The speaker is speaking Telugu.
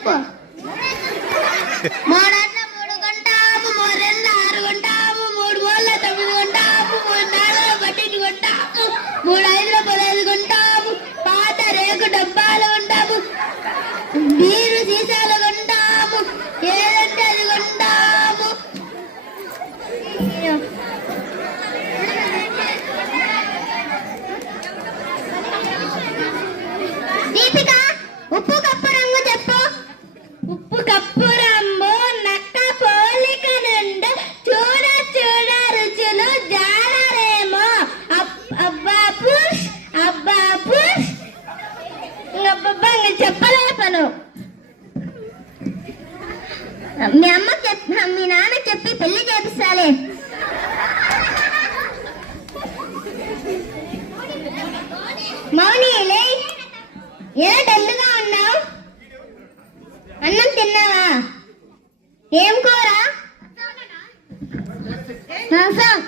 చెప్పు. 3 గంటల 3 కొంటాము, 3 2 6 కొంటాము, 3 మూల 9 కొంటాము, 3 4 12 కొంటాము, 3 5 15 కొంటాము, పాత రేకు డబ్బాలు కొంటాము, బీరు సీసాలు కొంటాము, ఏదంటే అది కొంటాము. దీపిక, ఉప్పు కప్పు రంగు చెప్పు. ఉప్పు కప్పు రంగు నక్క పోలిక నుండి చూడ చూడ రుచులు జాలరేమో. అబ్బా పుష్, అబ్బా పుష్. అబ్బబ్బా చెప్పలేపను. మీ అమ్మకి మీ నాన్నకి చెప్పి పెళ్లి చేపిస్తాలే. మౌని, లే, ఎలా డల్లుగా ఉన్నావు? అన్నం తిన్నావా? ఏం కూర? రసం.